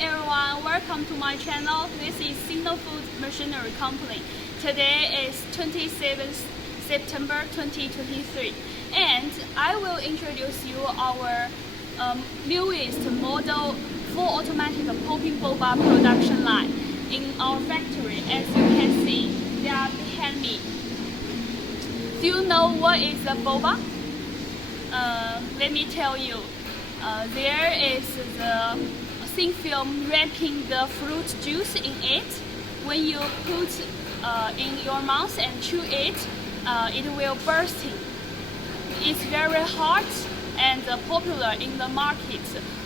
everyone, welcome to my channel. This is SINOFUDE Machinery Company. Today is 27th September 2023 and I will introduce you our newest model full automatic popping boba production line in our factory. As you can see, they are behind me. Do you know what is a boba? Let me tell you. There is the thin film wrapping the fruit juice in it. When you put in your mouth and chew it, it will bursting. It's very hot and popular in the market,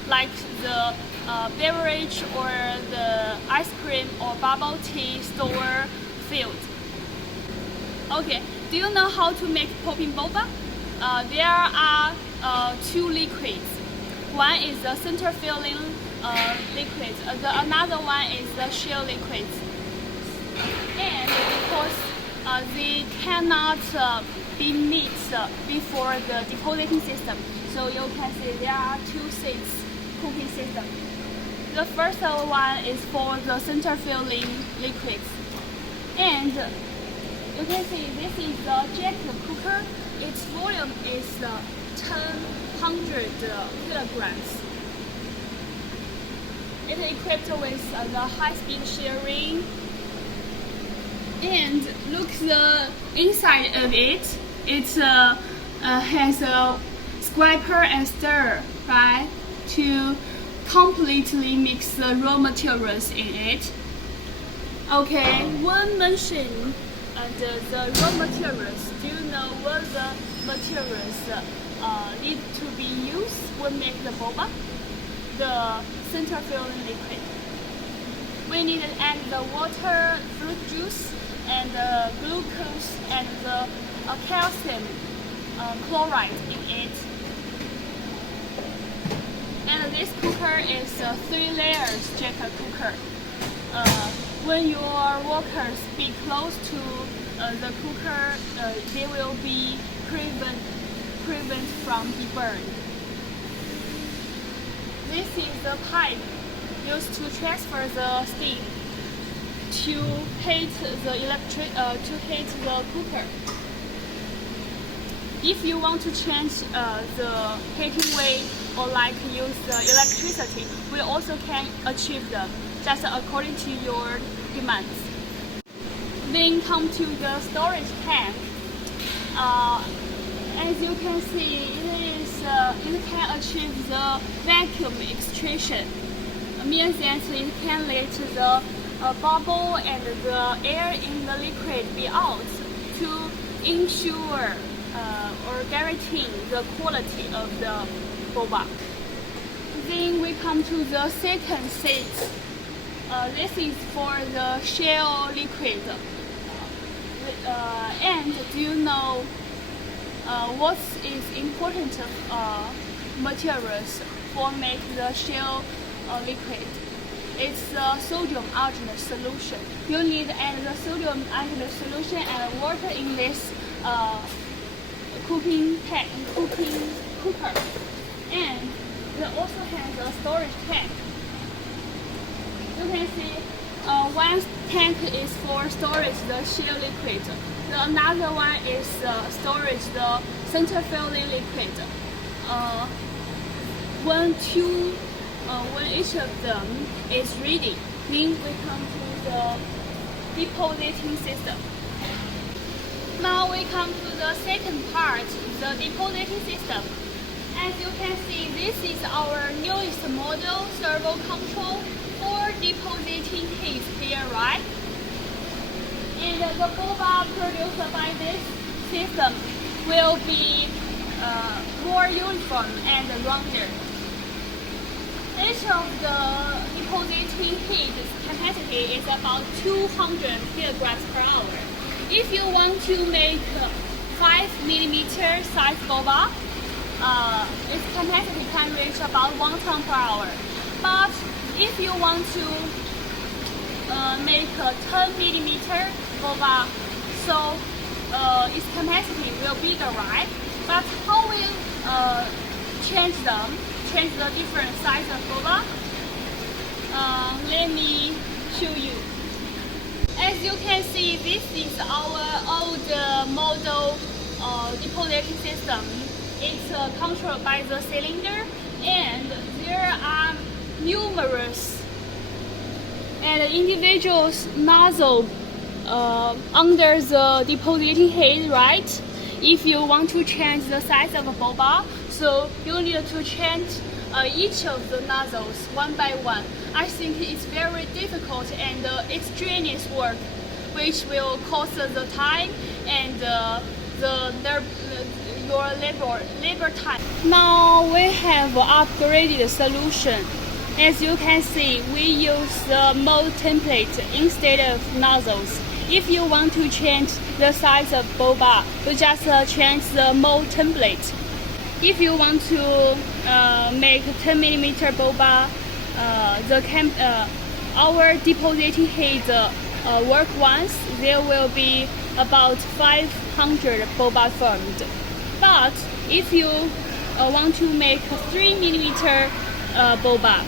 like the beverage or the ice cream or bubble tea store field. Okay, do you know how to make popping boba? There are two liquids. One is the center filling liquid, another one is the shell liquid. And because they cannot be mixed before the depositing system, so you can see there are two sets cooking system. The first one is for the center filling liquids, and you can see this is the jet cooker. Its volume is 100 kilograms. It is equipped with the high-speed sharing. And look the inside of it. It has a scraper and stir, right, to completely mix the raw materials in it. Okay, one mention the raw materials. Do you know what the materials need to be used when make the boba? The center filling liquid. We need to add the water, fruit juice, and the glucose and the calcium chloride in it. And this cooker is a 3 layers jacket cooker. When your workers be close to the cooker, they will be prevent from the burn. This is the pipe used to transfer the steam to heat the cooker. If you want to change the heating way or like use the electricity, we also can achieve them, just according to your demands. Then come to the storage tank. As you can see, it can achieve the vacuum extraction. It means that it can let the bubble and the air in the liquid be out to ensure or guarantee the quality of the boba. Then we come to the second set. This is for the shell liquid. And do you know what is important materials for make the shell liquid? It's the sodium arginate solution. You need to add the sodium arginate solution and water in this cooker. And it also has a storage tank. You can see one tank is for storage the shell liquid. Another one is storage the center filling liquid. When each of them is ready, then we come to the depositing system. Now we come to the second part, the depositing system. As you can see, this is our newest model servo control for depositing heat here, right? And the boba produced by this system will be more uniform and rounder. Each of the depositing heat capacity is about 200 kilograms per hour. If you want to make 5 mm size boba, its capacity can reach about 1 ton per hour. But if you want to make a 10 mm boba, so its capacity will be bigger, right? But how will change the different size of boba? let me show you. As you can see, this is our old model depositing system. It's controlled by the cylinder, and there are numerous and individual nozzle under the depositing head, right? If you want to change the size of a boba, so you need to change each of the nozzles one by one. I think it's very difficult and extraneous work, which will cost the time and your labor time. Now we have upgraded solution. As you can see, we use the mold template instead of nozzles. If you want to change the size of boba, you just change the mold template. If you want to make 10 mm boba, our depositing head work once, there will be about 500 boba formed. But if you want to make 3 mm boba,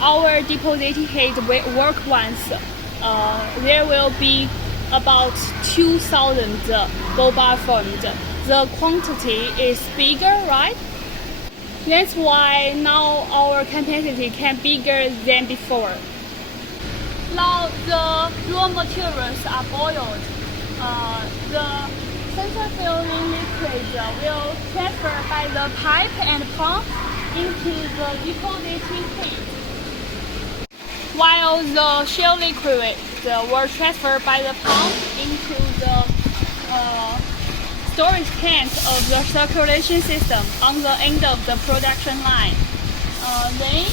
our depositing head work once, there will be about 2,000 boba formed. The quantity is bigger, right? That's why now our capacity can be bigger than before. Now the raw materials are boiled. The center filling liquid will transfer by the pipe and pump into the depositing head, while the shell liquid will transfer by the pump into the storage tank of the circulation system on the end of the production line. Then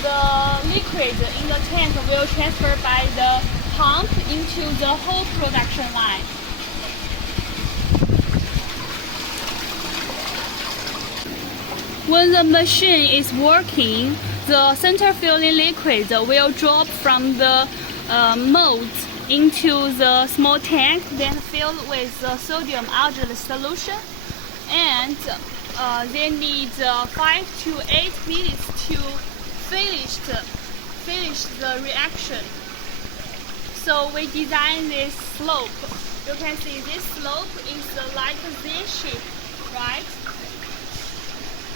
the liquid in the tank will transfer by the pump into the whole production line. When the machine is working, the center filling liquid will drop from the molds into the small tank, then filled with the sodium alginate solution, and they need 5 to 8 minutes to finish the reaction. So we design this slope. You can see this slope is like this shape, right?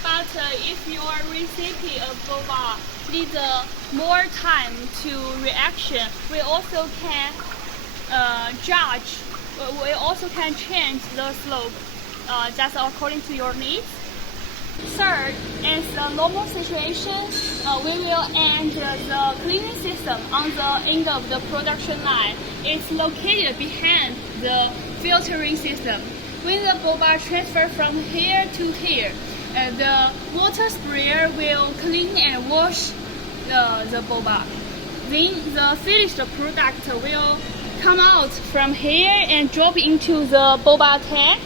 But if your recipe of boba needs more time to reaction, we also can judge. We also can change the slope just according to your needs. Third, in the normal situation, we will end the cleaning system on the end of the production line. It's located behind the filtering system. When the boba transfers from here to here, the water sprayer will clean and wash the boba. Then the finished product will come out from here and drop into the boba tank.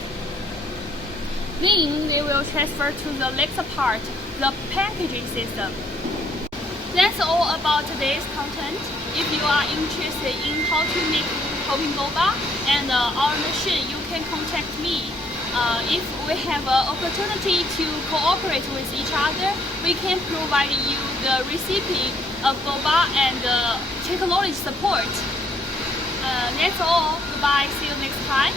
Then they will transfer to the next part, the packaging system. That's all about today's content. If you are interested in how to make popping boba and our machine, you can contact me. If we have an opportunity to cooperate with each other, we can provide you the recipe of boba and technology support. That's all. Goodbye. See you next time.